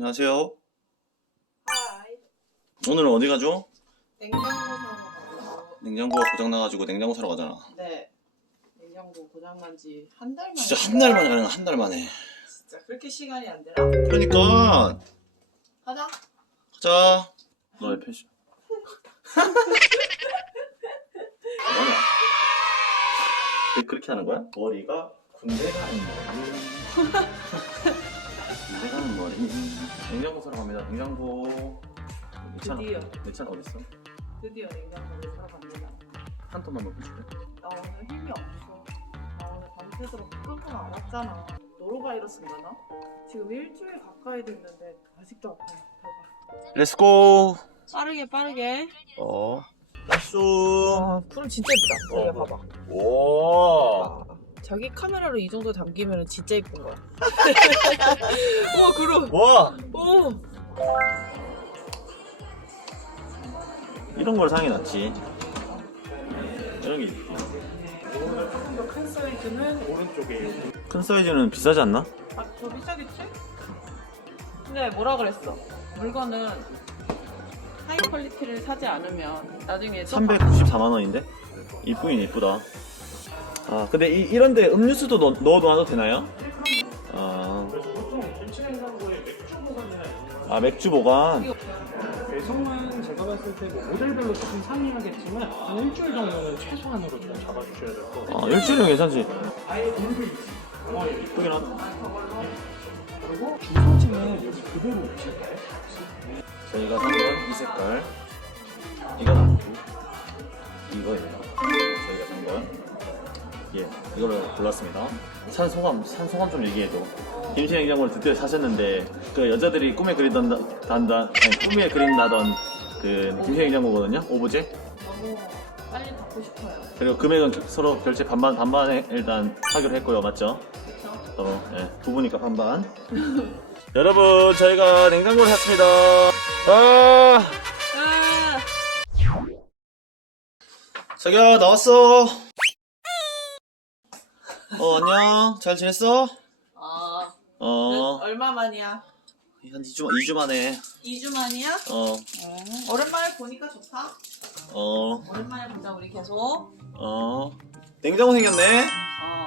안녕하세요. 하이. 오늘은 어디 가죠? 냉장고 사러 가고. 냉장고가 고장 나가지고 냉장고 사러 가잖아. 네. 냉장고 고장난 지 한 달 만에. 진짜 한 달 만에 가는 한달 만에. 진짜 그렇게 시간이 안 되나? 그러니까 가자. 가자. 너의 패션. 뭐냐? 왜 그렇게 하는 거야? 머리가 군대 가는 머리. 가는 머리. 냉장고 사러 갑니다. 냉장고. 내찬 드디어. 내찬 어디 있어? 드디어 냉장고를 사러 갑니다. 한 톤만 먹고 줄래? 나 오늘 힘이 없어. 나 오늘 밤새도록 끈끈 안 왔잖아. 노로바이러스인가나? 지금 일주일 가까이 됐는데 아직도 아파요. 렛츠고. 빠르게 빠르게. 어. 렛츠. 아, 구름 진짜 예쁘다. 어, 여기 봐봐. 오. 자기 카메라로 이 정도 담기면 진짜 예쁜 거야. 우와 구름. 와. 오. 이런 걸 상이 낫지. 이런 게더큰 사이즈는 오른쪽에 큰 사이즈는 비싸지 않나? 아, 더 비싸겠지? 근데 뭐라 그랬어? 물건은 하이 퀄리티를 사지 않으면 나중에 또 394만 원인데? 이쁘긴 이쁘다. 아, 근데 이, 이런데 음료수도 넣, 넣어도 놔도 되나요? 아, 그래서 보통 김치 냉장고에 맥주 보관이나 있는 아 맥주 보관. 이거 배송은 제가 봤을 때뭐 모델별로 조금 상이하겠지만 한 일주일 정도는 최소한으로 좀 잡아주셔야 될 것 같아요. 아, 일주일은 괜찮지. 어, 이쁘긴 하다. 그리고 주소지는 여기 그대로 오실까요? 저희가 산건이 색깔. 이건 아니고. 건. 예, 이거를 골랐습니다. 산 소감, 산 소감 좀 얘기해줘. 김치 냉장고를 드디어 사셨는데, 그 여자들이 꿈에 그린단, 단다, 아니, 꿈에 그린다던 그 김치 냉장고거든요? 오브제? 너무 빨리 갖고 싶어요. 그리고 금액은 서로 결제 반반, 반반에 일단 하기로 했고요. 맞죠? 그렇죠? 서로, 예, 부부니까 반반. 여러분, 저희가 냉장고를 샀습니다. 아! 아, 자기야 나왔어. 어 안녕. 잘 지냈어? 아 어. 얼마 만이야? 한 2주 2주 만에. 2주 만이야? 어. 어, 오랜만에 보니까 좋다. 어. 오랜만에 보자 우리 계속. 어. 냉장고 생겼네. 어,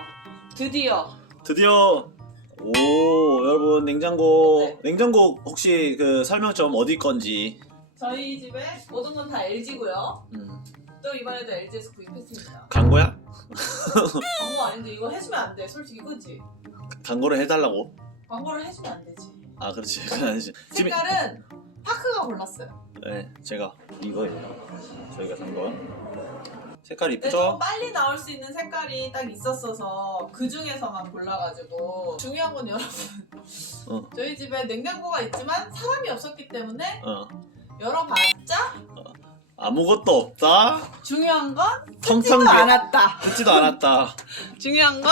드디어 드디어 오 여러분 냉장고 어때? 냉장고 혹시 그 설명 좀 어디 건지. 저희 집에 모든 건 다 LG고요. 음. 또 이번에도 LG에서 구입했습니다. 광고야? 광고 아닌데 이거 해주면 안 돼. 솔직히 그지? 광고를 해달라고? 광고를 해주면 안 되지. 아 그렇지. 그건 아니지. 지금 색깔은 파크가 골랐어요. 네 제가 이거입니다. 저희가 산 거. 색깔 근데 이쁘죠? 좀 빨리 나올 수 있는 색깔이 딱 있었어서 그 중에서만 골라가지고 중요한 건 여러분 어. 저희 집에 냉장고가 있지만 사람이 없었기 때문에 어. 열어봤자 아무것도 없다. 중요한 건 텅텅 뜯지도 비 않았다. 듣지도 않았다. 중요한 건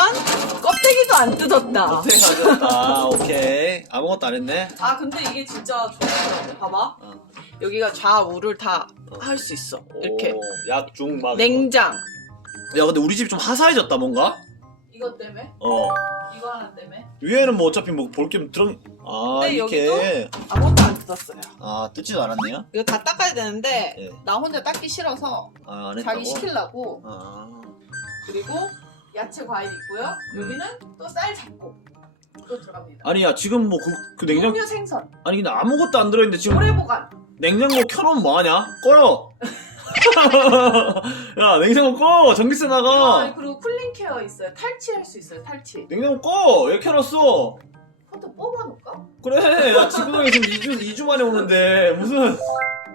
껍데기도 안 뜯었다. 어떻게 가져왔다. 오케이. 아무것도 안 했네. 아 근데 이게 진짜 좋더라고. 봐봐. 어. 여기가 좌우를 다 할 수 있어. 이렇게 오, 약, 중, 막. 냉장 야, 근데 우리 집좀 하사해졌다, 뭔가? 이것 때문에 어. 이거 하나 때문에 위에는 뭐 어차피 뭐 볼 게 들어. 아, 근데 이렇게. 아무것도 안 뜯었어요. 아, 뜯지도 않았네요? 이거 다 닦아야 되는데 예. 나 혼자 닦기 싫어서 아, 안 했다고? 자기 시키려고 아. 그리고 야채 과일 있고요. 여기는 또 쌀 잡고 또 들어갑니다. 아니, 야, 지금 뭐 그, 그 냉장, 육류 생선 아니, 근데 아무것도 안 들어있는데 지금 오래 보관. 냉장고 켜놓으면 뭐하냐? 꺼요! 야, 냉장고 꺼! 전기세 아, 나가! 그리고 쿨링 케어 있어요. 탈취할 수 있어요. 탈취. 냉장고 꺼! 왜 켜놨어? 그것도 뽑아놓을까? 그래, 나 지금 지금 2주, 2주 만에 오는데, 무슨.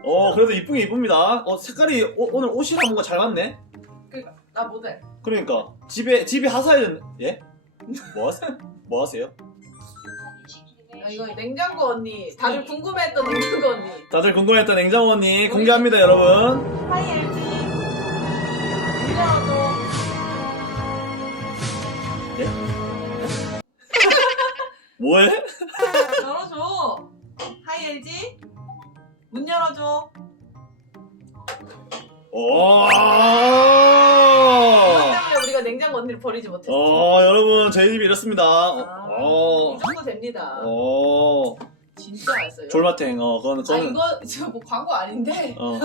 어, 그래도 이쁘긴 이쁩니다. 어, 색깔이, 오, 오늘 옷이랑 뭔가 잘 맞네? 그러니까 나 모델. 그러니까. 집에, 집이 하사해졌, 예? 뭐 하세요? 뭐 하세요? 아, 이거 냉장고 언니. 다들 궁금해했던 냉장고 언니. 다들 궁금했던 냉장고 언니 공개합니다, 여러분. 하이 LG. 이거도 뭐해? 열어줘. 하이 LG. 문 열어줘. 오! 이것 때문에 우리가 냉장고 언니를 버리지 못했어. 어, 여러분, 저희 집이 이렇습니다. 아, 어, 이 정도 됩니다. 어, 진짜 맛있어요. 졸마탱 어 그거는 아 그거는 이거 지금 뭐 광고 아닌데 어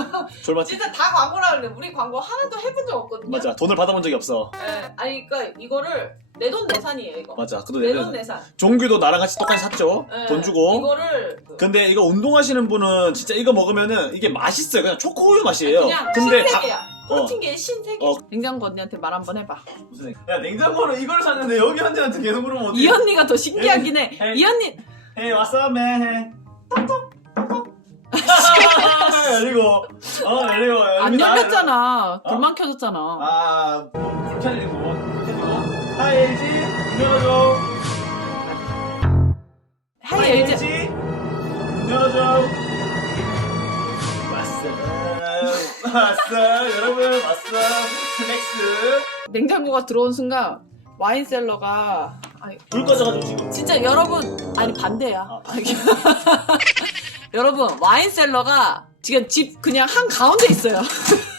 졸마탱 진짜 다 광고라 그래. 우리 광고 하나도 해본 적 없거든요. 맞아 돈을 받아본 적이 없어 예, 아니 그러니까 이거를 내 돈 내산이에요 이거. 맞아 그도 내 돈 내는 내산. 종규도 나랑 같이 똑같이 샀죠 예, 돈 주고 이거를 근데 이거 운동하시는 분은 진짜 이거 먹으면은 이게 맛있어요 그냥 초코우유 맛이에요 그냥 근데 다- 신세계야. 프로틴계의 신세계. 어. 냉장고 언니한테 말 한 번 해봐. 무슨 야 냉장고로 이걸 샀는데 여기 언니한테 계속 그러면 어떡해 이 언니가 더 신기하긴 해. 이 언니 헤이 왔어 맨 열리고 어 열리고 안 열립니다. 열렸잖아. 어? 불만 켜졌잖아. 아 불편해지고 불편해지고 하이 LG 문 열어줘 하이 LG. 왔어 여러분 왔어 플렉스. 냉장고가 들어온 순간 와인셀러가 아니, 불 꺼져가지고 지금. 진짜 여러분 아니 반대야. 아, 여러분 와인셀러가 지금 집 그냥 한 가운데 있어요.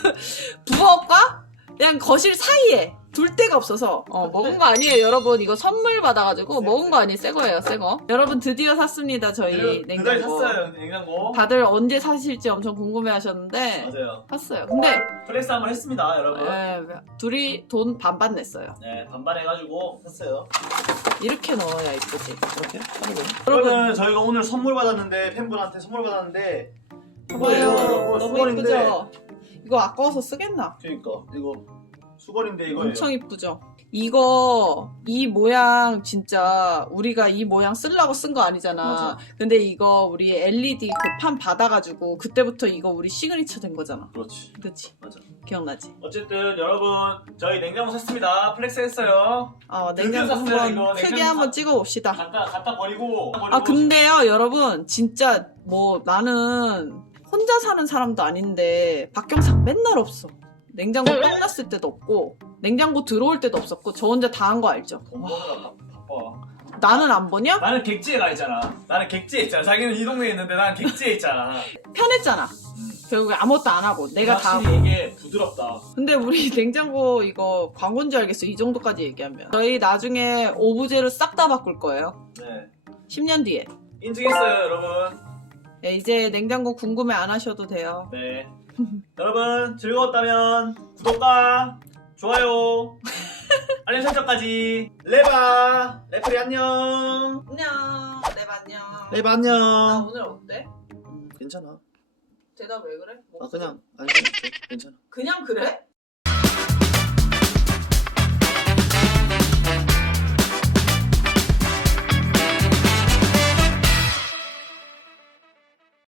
부엌과 그냥 거실 사이에 둘 데가 없어서. 어, 먹은 거 아니에요 여러분. 이거 선물 받아가지고 먹은 거 아니에요 새 거예요 새거. 여러분 드디어 샀습니다 저희 그달이 냉장고. 샀어요 냉장고. 다들 언제 사실지 엄청 궁금해하셨는데 맞아요. 샀어요. 근데 플렉스 한번 했습니다 여러분. 에, 둘이 돈 반반 냈어요. 네 반반 해가지고 샀어요. 이렇게 넣어야 이쁘지? 이렇게? 여러분. 저희가 오늘 선물 받았는데 팬분한테 선물 받았는데 봐봐요. 이거 너무 이쁘죠? 이거 아까워서 쓰겠나? 그러니까 이거 수건인데 이거예요 엄청 이쁘죠? 이거 이 모양 진짜 우리가 이 모양 쓰려고 쓴 거 아니잖아. 맞아. 근데 이거 우리 LED 그 판 받아가지고 그때부터 이거 우리 시그니처 된 거잖아. 그렇지 그치? 맞아 기억나지? 어쨌든 여러분 저희 냉장고 샀습니다 플렉스 했어요 어, 드디어 냉장고 샀어요, 한번 이거. 크게 냉장고 한번 사- 찍어 봅시다. 갖다 갖다 버리고 아 근데요 여러분 진짜 뭐 나는 혼자 사는 사람도 아닌데 박경상 맨날 없어. 냉장고 끝났을 때도 없고 냉장고 들어올 때도 없었고 저 혼자 다 한 거 알죠? 돈 버느라 바빠 나는 안 보냐? 나는 객지에 가 있잖아 나는 객지에 있잖아 자기는 이 동네에 있는데 나는 객지에 있잖아 편했잖아. 결국에 아무것도 안 하고 내가 다 하고. 확실히 이게 부드럽다 근데 우리 냉장고 이거 광고인 줄 알겠어. 이 정도까지 얘기하면. 저희 나중에 오브제로 싹 다 바꿀 거예요. 네 10년 뒤에. 인증했어요 여러분 네, 이제 냉장고 궁금해 안 하셔도 돼요. 네 여러분 즐거웠다면 구독과 좋아요 알림 설정까지 레바 레프리 안녕 안녕. 네, 안녕. 레바 나 안녕 오늘 어때? 괜찮아 대답 왜 그래? 아 그냥 아니 괜찮아 그냥 그래?